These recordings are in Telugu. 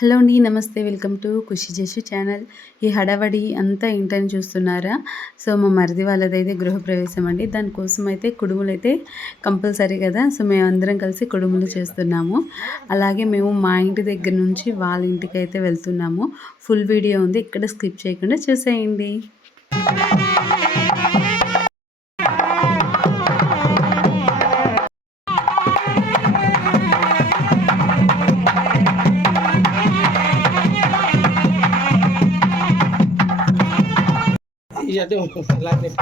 హలో అండి. నమస్తే. Welcome to Khushi Jashu channel. ఈ హడావడి అంతా ఏంటని చూస్తున్నారా? సో, మా మరిది వాళ్ళదైతే గృహప్రవేశం అండి. దానికోసం అయితే కుడుములైతే కంపల్సరీ కదా! సో, మేమందరం కలిసి కుడుములు చేస్తున్నాము. అలాగే మేము మా ఇంటి దగ్గర నుంచి వాళ్ళ ఇంటికైతే వెళ్తున్నాము. ఫుల్ వీడియో ఉంది. ఇక్కడ స్కిప్ చేయకుండా చూసేయండి. Iya dong, lanjut.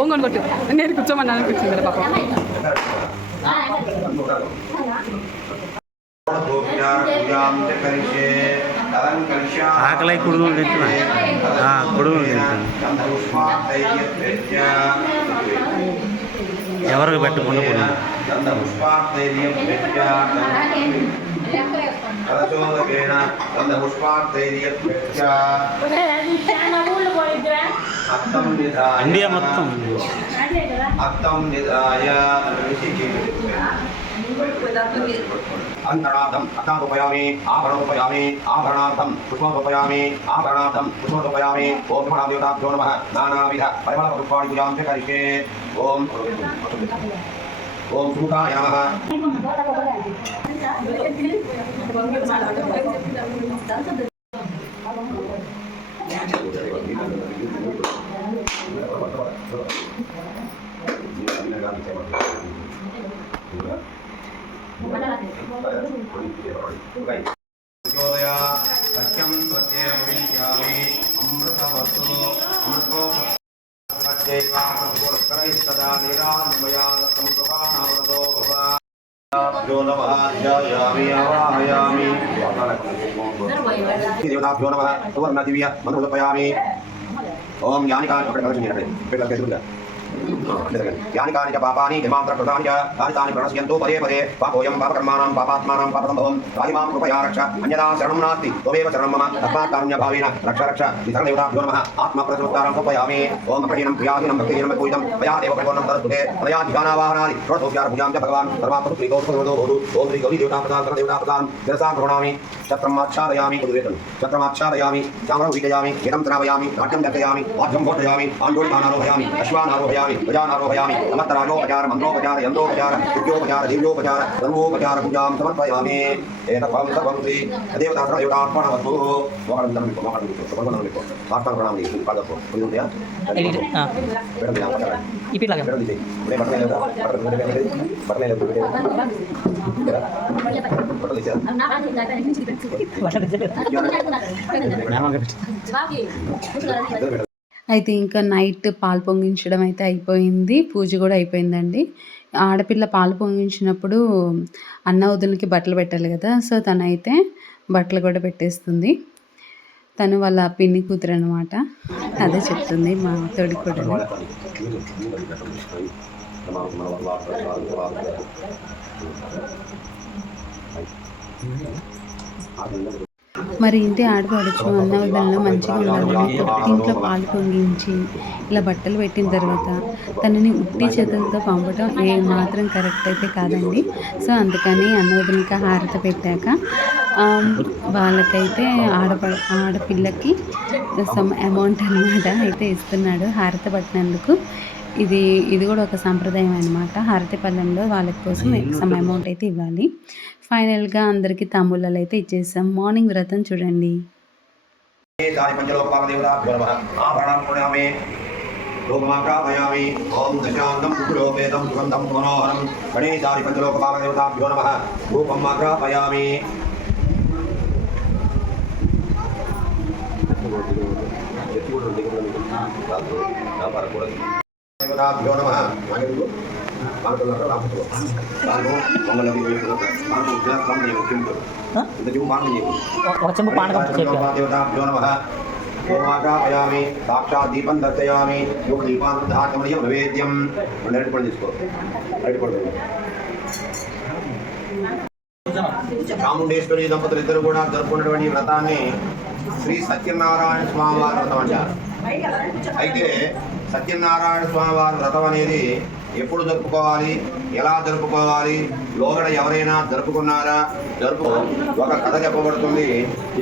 ఒంగొని కొట్టు. నేను కూర్చోమన్నాను, కూర్చుంది కదా పాప. ఆకలి కుడుములు తింటున్నా, కుడుములు తింటున్నా. ఎవరికి పెట్టకుండా కుడుము ఇండియా మొత్తం अंतरार्थम अर्थापयामि आभरणोपयामि आभरणार्थम पुष्पोपयामि आभरणार्थम पुष्पोपयामि ओम नमः देवताभ्यो नमः नानाविध परिमल पुष्पाणि पूजां च करिष्ये ओम ओम सूताय नमः सत्यं त्वत्तेन भविष्यामि अमृतमस्तु अमृतो సేవాకరస్తదా నిరామయానతం సుఖానావరదో భవ భ్యో నమః ధ్యాయామి ఆవాహయామి దేవతాభ్యో నమః సువర్ణ దివ్య మంత్రోపయామి ఓం యానికాని యానికాని చ పాపాని హిమాంతరకృతాని చ తాని తాని ప్రణశ్యంతు పదే పదే పాపోయం పాపకర్మాణం పాపాత్మానం పాపసంభవం రాజిమాం కృపయా రక్ష అన్యదా శరణం నాస్తి త్వమేవ శరణం మమ తస్మాత్ కారుణ్యభావేన రక్ష రక్ష విసర్గదేవతాభ్యో నమః ఆత్మప్రతిష్ఠారం సమర్పయామి ఓం ప్రహీనం ప్రియాహీనం భక్తిహీనం పూజితం మయా దేవ పరిపూర్ణం తదస్తుతే మయా ధ్యానావాహనాని షోడశోపచార పూజాం చ భగవాన్ సర్వాత్మ శ్రీగౌతమో భవతు ఓం శ్రీ గౌరీ దేవతాప్రసాదం దేవతాప్రసాదం శిరసాం ప్రణామి ఛత్రమాచ్ఛాదయామి కుదువేతం ఛత్రమాచ్ఛాదయామి చామరం విజయామి గిరం త్రావయామి నాట్యం దర్శయామి వాద్యం ఘోషయామి ఆందోళనారోహయామి అశ్వానారోహయామి ప్రజానారోహయామి సమస్తరాజోపచార మంత్రోపచార యంత్రోపచార విద్యోపచార దివ్యోపచార సర్వోపచార పూజాం సమర్పయామి ఏతత్వం సర్వం శ్రీ దేవతా సర్వదేవతార్పణమస్తు మోహనం మీకు మోహనం మీకు సమర్పణం మీకు ఆత్మ ప్రణామం మీకు పాదపు ఇది ఉందా ఇప్పి లాగా అయితే ఇంకా నైట్ పాలు పొంగించడం అయితే అయిపోయింది, పూజ కూడా అయిపోయిందండి. ఆడపిల్ల పాలు పొంగించినప్పుడు అన్న వదినకి బట్టలు పెట్టాలి కదా, సో తనైతే బట్టలు కూడా పెట్టేస్తుంది. తను వాళ్ళ పిన్ని కూతురు అనమాట, అదే చెప్తుంది మా తోడి కూడా. మరి ఇంటి ఆడపడుచు అన్న వదినలో మంచిగా ఉండాలని ఇంట్లో పాలు పొంగించి ఇలా బట్టలు పెట్టిన తర్వాత తనని ఉట్టి చేతులతో పంపడం ఏ మాత్రం కరెక్ట్ అయితే కాదండి. సో అందుకని అన్న వదినకి హారత పెట్టాక వాళ్ళకైతే ఆడపిల్లకి సమ్ అమౌంట్ అనమాట అయితే ఇస్తున్నాడు హారత పట్టినందుకు. ఇది కూడా ఒక సాంప్రదాయం అనమాట. హారతి పళ్ళెంలో వాళ్ళ కోసం సమ్ అమౌంట్ అయితే ఇవ్వాలి. ఫైనల్గా అందరికీ తాంబూలాలు అయితే ఇచ్చేసాం. మార్నింగ్ వ్రతం చూడండి. ఓం దశాంతం కులోపేతం సుగంధం మనోహరం గణేశాది పంచలోకపాల దేవతాభ్యో నమః రూపం ఆగ్రాపయామి. దేవతాభ్యో నమః దేవతాభ్యో నమః ఓమాగ్రాపయామి సాక్షాత్ దీపం దర్శయామి యోగ దీపాంతమయం నైవేద్యం. అరటిపళ్ళు తీసుకో, అరటిపళ్ళు. చాముండేశ్వరి దంపతులు ఇద్దరు కూడా జరుపుకున్నటువంటి వ్రతాన్ని శ్రీ సత్యనారాయణ స్వామి వారి వ్రతం అంటారు. అయితే సత్యనారాయణ స్వామి వారి వ్రతం అనేది ఎప్పుడు జరుపుకోవాలి, ఎలా జరుపుకోవాలి, లోగడ ఎవరైనా జరుపుకున్నారా, ఒక కథ చెప్పబడుతుంది.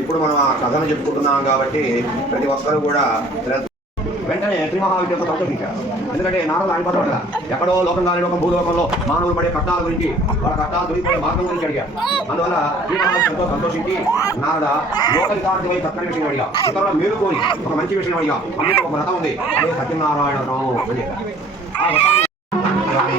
ఇప్పుడు మనం ఆ కథను చెప్పుకుంటున్నాం కాబట్టి ప్రతి ఒక్కరు కూడా వెంటనే శ్రీ మహావిద్యతో సంతోషించారు. ఎందుకంటే నారదుడు ఆడిపోతాడు కదా, ఎక్కడో లోకం కాని లోకం భూలోకంలో మానవులు పడే కష్టాల గురించి, వాళ్ళ కష్టాలు దొరికిపోయే మార్గం గురించి అడిగారు. అందువల్ల శ్రీ మహావిద్యతో సంతోషించి నారద లోకలితార్థమై చక్కని విషయం అడిగా, ఇతరుల మేలు కోరి ఒక మంచి విషయం అడిగా, అందుకే ఒక వ్రతం ఉంది, అదే సత్యనారాయణ వ్రతం అని చెప్పారు. ఆ వ్రతాన్ని